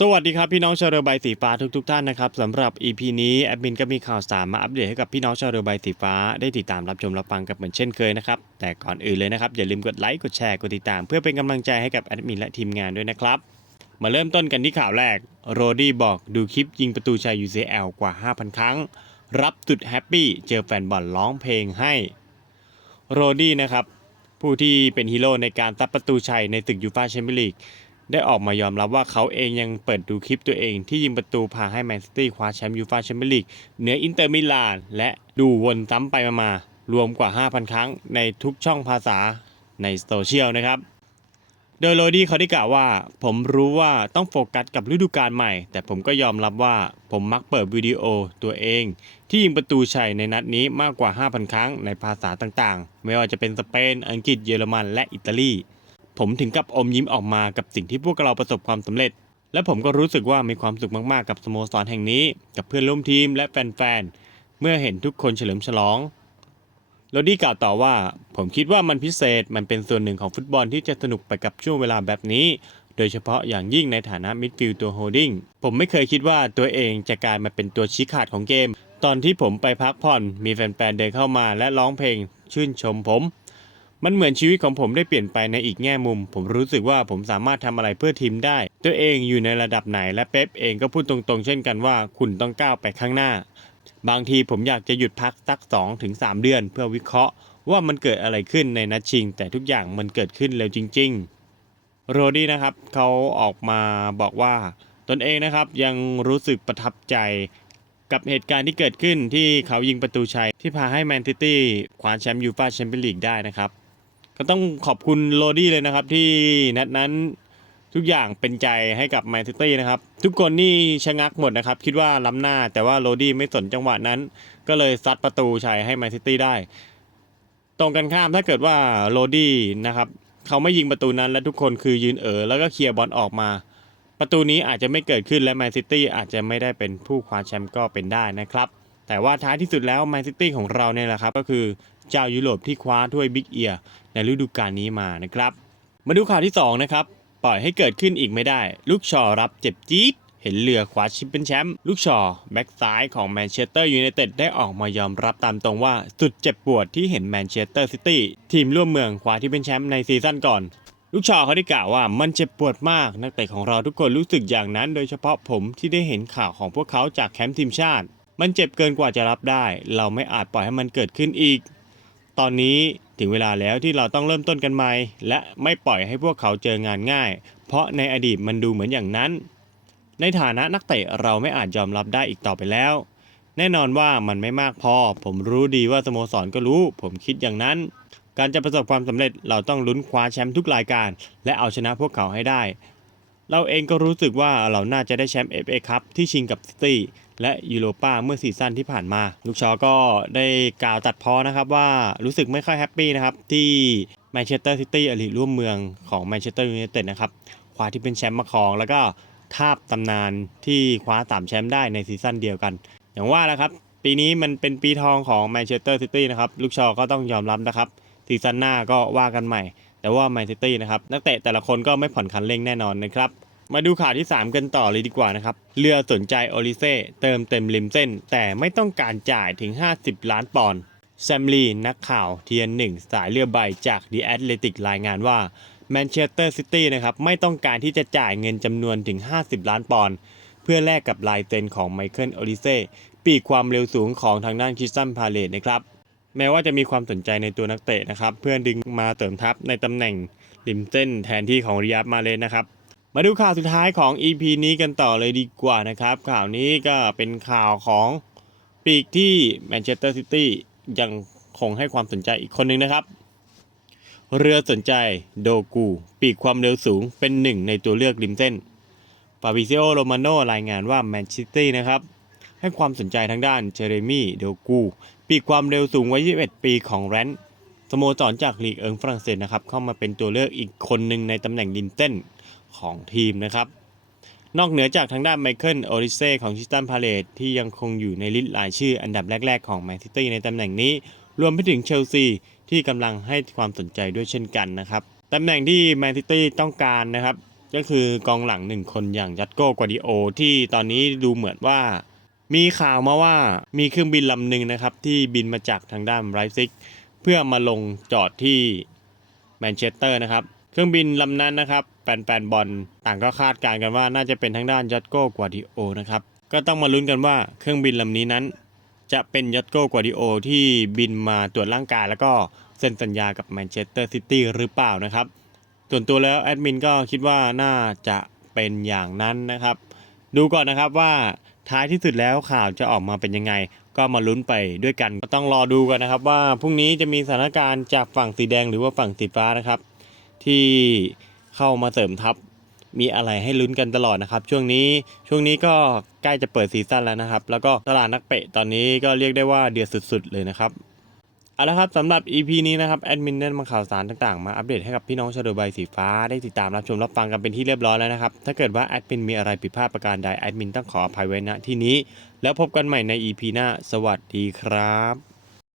สวัสดีครับพี่น้องชาวเรือใบสีฟ้าทุกๆท่านนะครับสำหรับ EP นี้แอดมินก็มีข่าวสารมาอัปเดตให้กับพี่น้องชาวเรือใบสีฟ้าได้ติดตามรับชมรับฟังกันเหมือนเช่นเคยนะครับแต่ก่อนอื่นเลยนะครับอย่าลืมกดไลค์กดแชร์กดติดตาม เพื่อเป็นกำลังใจให้กับแอดมินและทีมงานด้วยนะครับมาเริ่มต้นกันที่ข่าวแรกโรดี้บอกดูคลิปยิงประตูชัย UCL กว่า 5,000 ครั้ง รับจุดแฮปปี้เจอแฟนบอลร้องเพลงให้โรดี้นะครับผู้ที่เป็นฮีโร่ในการตัดประตูชัยในศึกยูฟ่าแชมเปี้ยนลีก ได้ออกมายอมรับว่าเขาเองยังเปิดดูคลิปตัวเองที่ยิงประตูพาให้แมนซิตี้คว้าแชมป์ยูฟ่าแชมเปี้ยนลีกเหนืออินเตอร์มิลานและดูวนซ้ำไปมามารวมกว่า 5,000 ครั้งในทุกช่องภาษาในโซเชียลนะครับ โดยโรดี้เขาได้กล่าวว่า ผมรู้ว่าต้องโฟกัสกับฤดูกาลใหม่ แต่ผมก็ยอมรับว่าผมมักเปิดวิดีโอตัวเอง ที่ยิงประตูชัยในนัดนี้มากกว่า 5,000 ครั้งในภาษาต่างๆ ไม่ว่าจะเป็นสเปน อังกฤษ เยอรมัน และอิตาลี ผมถึงกับอมยิ้มออกมากับสิ่งที่พวกเราประสบความสำเร็จ และผมก็รู้สึกว่ามีความสุขมากๆกับสโมสรแห่งนี้ กับเพื่อนร่วมทีมและแฟนๆ เมื่อเห็นทุกคนเฉลิมฉลองโรดี้กล่าวต่อว่า ผมคิดว่ามันพิเศษมันเป็นส่วนหนึ่งของฟุตบอลที่จะสนุกไปกับช่วงเวลาแบบนี้ โดยเฉพาะอย่างยิ่งในฐานะมิดฟิลด์ตัวโฮดิ้งผมไม่เคยคิดว่าตัวเองจะกลายมาเป็นตัวชี้ขาดของเกม ตอนที่ผมไปพักผ่อนมีแฟนๆเดินเข้ามาและร้องเพลงชื่นชมผม มันเหมือนชีวิตของผมได้เปลี่ยนไปในอีกแง่มุม ผมรู้สึกว่าผมสามารถทำอะไรเพื่อทีมได้ ตัวเองอยู่ในระดับไหนและเป๊ปเองก็พูดตรงๆ เช่นกันว่าคุณต้องก้าวไปข้างหน้า บางทีผมอยากจะหยุดพักสัก2-3ถึง3เดือน เพื่อวิเคราะห์ว่ามันเกิดอะไรขึ้นในนัดชิง แต่ทุกอย่างมันเกิดขึ้นเร็วจริง ๆ โรดี้นะครับเขาออกมาบอกว่า ตนเองนะครับยังรู้สึกประทับใจกับเหตุการณ์ที่เกิดขึ้นที่เขายิงประตูชัยที่พาให้แมนซิตี้คว้าแชมป์ยูฟ่าแชมเปี้ยนลีกได้นะครับ ก็ต้องขอบคุณโรดี้เลยนะครับ ที่นัดนั้นทุกอย่างเป็นใจให้กับแมนซิตี้นะครับ ทุกคนนี่ชะงักหมดนะครับ คิดว่าล้ำหน้าแต่ว่าโรดี้ไม่สนจังหวะนั้น ก็เลยซัดประตูชัยให้แมนซิตี้ได้ ตรงกันข้ามถ้าเกิดว่าโรดี้นะครับเขาไม่ยิงประตูนั้นและทุกคนคือยืนเอ๋อแล้วก็เคลียร์บอลออกมา ประตูนี้อาจจะไม่เกิดขึ้นและแมนซิตี้อาจจะไม่ได้เป็นผู้คว้าแชมป์ก็เป็นได้นะครับ แต่ว่าท้ายที่สุดแล้วแมนซิตี้ของเราเนี่ยแหละครับ ก็คือเจ้ายุโรปที่คว้าถ้วยบิ๊กเอียร์ในฤดูกาลนี้มานะครับ มาดูข่าวที่ 2 นะครับ ปล่อยให้เกิดขึ้นอีกไม่ได้ ลูกชอรับเจ็บจี๊ดเห็นเรือคว้าชมป์เป็นแชมป์ลูกชอแบ็กซ้ายของแมนเชสเตอร์ยูไนเต็ดได้ออกมายอมรับตามตรงว่าสุดเจ็บปวดที่เห็นแมนเชสเตอร์ซิตี้ทีมร่วมเมืองคว้าที่เป็นแชมป์ในซีซั่นก่อนลูกชอเขาได้กล่าวว่ามันเจ็บปวดมากนักเตะของเราทุกคนรู้สึกอย่างนั้น โดยเฉพาะผมที่ได้เห็นข่าวของพวกเขาจากแคมป์ทีมชาติ มันเจ็บเกินกว่าจะรับได้ เราไม่อาจปล่อยให้มันเกิดขึ้นอีก ตอนนี้ถึงเวลาแล้วที่เราต้องเริ่มต้นกันใหม่ และไม่ปล่อยให้พวกเขาเจองานง่าย เพราะในอดีตมันดูเหมือนอย่างนั้น ในฐานะนักเตะเราไม่อาจยอมรับได้อีกต่อไปแล้ว แน่นอนว่ามันไม่มากพอ ผมรู้ดีว่าสโมสรก็รู้ ผมคิดอย่างนั้น การจะประสบความสำเร็จเราต้องลุ้นคว้าแชมป์ทุกรายการ และเอาชนะพวกเขาให้ได้ เราเองก็รู้สึกว่าเราน่าจะได้แชมป์ FA คัพที่ชิงกับซิตี้และยูโรป้าเมื่อซีซั่นที่ผ่านมา ลูกชอก็ได้กล่าวตัดพ้อนะครับว่ารู้สึกไม่ค่อยแฮปปี้นะครับที่แมนเชสเตอร์ซิตี้อดีร่วมเมืองของแมนเชสเตอร์ยูไนเต็ดนะครับคว้าที่เป็นแชมป์มาครอง แล้วก็ทาบตำนานที่คว้าสามแชมป์ได้ในซีซั่นเดียวกัน อย่างว่าแล้วครับ ปีนี้มันเป็นปีทองของแมนเชสเตอร์ซิตี้นะครับลูกชอก็ต้องยอมรับนะครับซีซั่นหน้าก็ว่ากันใหม่ แต่ว่าแมนซิตี้นะครับนักเตะแต่ละคนก็ไม่ผ่อนคันเร่งแน่นอนนะครับมาดูข่าวที่ 3 กันต่อเลยดีกว่านะครับ เรือสนใจโอลิเซ่เติมเต็มริมเส้น แต่ไม่ต้องการจ่ายถึง 50 ล้านปอนด์แซมลีนักข่าวเทียนหนึ่งสายเรือใบจาก The Athletic รายงานว่าแมนเชสเตอร์ซิตี้นะครับไม่ต้องการที่จะจ่ายเงินจำนวนถึง 50 ล้านปอนด์เพื่อแลกกับลายเซ็นของไมเคิลโอลิเซ่ปีกความเร็วสูงของทางด้านคริสตันพาเลตนะครับ แม้ว่าจะมีความสนใจในตัวนักเตะนะครับ เพื่อดึงมาเติมทัพในตำแหน่งริมเส้นแทนที่ของริยัตมาเลนนะครับ มาดูข่าวสุดท้ายของ EP นี้กันต่อเลยดีกว่านะครับ ข่าวนี้ก็เป็นข่าวของปีกที่แมนเชสเตอร์ซิตี้ยังคงให้ความสนใจอีกคนหนึ่งนะครับ เรือสนใจโดกู ปีกความเร็วสูงเป็นหนึ่งในตัวเลือกริมเส้นฟาบิเซโอโรมาโนรายงานว่าแมนเชสเตอร์นะครับ ให้ความสนใจทางด้านเจเรมี่โดลกูปีกความเร็วสูงวัย 21 ปีของแรนท์สโมสรจากลีกเอิงฝรั่งเศสนะครับ เข้ามาเป็นตัวเลือกอีกคนหนึ่งในตำแหน่งริมเส้นของทีมนะครับ นอกเหนือจากทางด้านไมเคิลโอริเซ่ของชิสตันพาเลตที่ยังคงอยู่ในลิสต์รายชื่ออันดับแรก ๆ ของแมนซิตี้ในตำแหน่งนี้ รวมไปถึงเชลซีที่กำลังให้ความสนใจด้วยเช่นกันนะครับตำแหน่งที่แมนซิตี้ต้องการนะครับ ก็คือกองหลังหนึ่งคนอย่างยัตโก้กวาดิโอที่ตอนนี้ดูเหมือนว่า มีข่าวมาว่ามีเครื่องบินลำหนึ่งนะครับ ที่บินมาจากทางด้านไรซิกเพื่อมาลงจอดที่แมนเชสเตอร์นะครับ เครื่องบินลำนั้นนะครับแฟนๆบอลต่างก็คาดการณ์กันว่าน่าจะเป็นทางด้านยัตโก้กวาดิโอนะครับก็ต้องมาลุ้นกันว่าเครื่องบินลำนี้นั้น จะเป็นยัตโก้กวาดิโอที่บินมาตรวจร่างกาย แล้วก็เซ็นสัญญากับแมนเชสเตอร์ซิตี้หรือเปล่านะครับ ส่วนตัวแล้วแอดมินก็คิดว่าน่าจะเป็นอย่างนั้นนะครับ ดูก่อนนะครับว่า ท้ายที่สุดแล้วข่าวจะออกมาเป็นยังไง ก็มาลุ้นไปด้วยกันก็ต้องรอดูกันนะครับ ว่าพรุ่งนี้จะมีสถานการณ์จากฝั่งสีแดงหรือว่าฝั่งสีฟ้านะครับ ที่เข้ามาเสริมทัพมีอะไรให้ลุ้นกันตลอดนะครับ ช่วงนี้ช่วงนี้ก็ใกล้จะเปิดซีซั่นแล้วนะครับ แล้วก็ตลาดนักเตะตอนนี้ก็เรียกได้ว่าเดือดสุด ๆ เลยนะครับ เอาละครับสำหรับ EP นี้นะครับแอดมินได้มาข่าวสารต่างๆ มาอัปเดตให้กับพี่น้องชาวเดอใบสีฟ้าได้ติดตามรับชมรับฟังกันเป็นที่เรียบร้อยแล้วนะครับ ถ้าเกิดว่าแอดมินมีอะไรผิดพลาดประการใดแอดมินต้องขออภัยไว้ณที่นี้ แล้วพบกันใหม่ใน EP หน้า สวัสดีครับ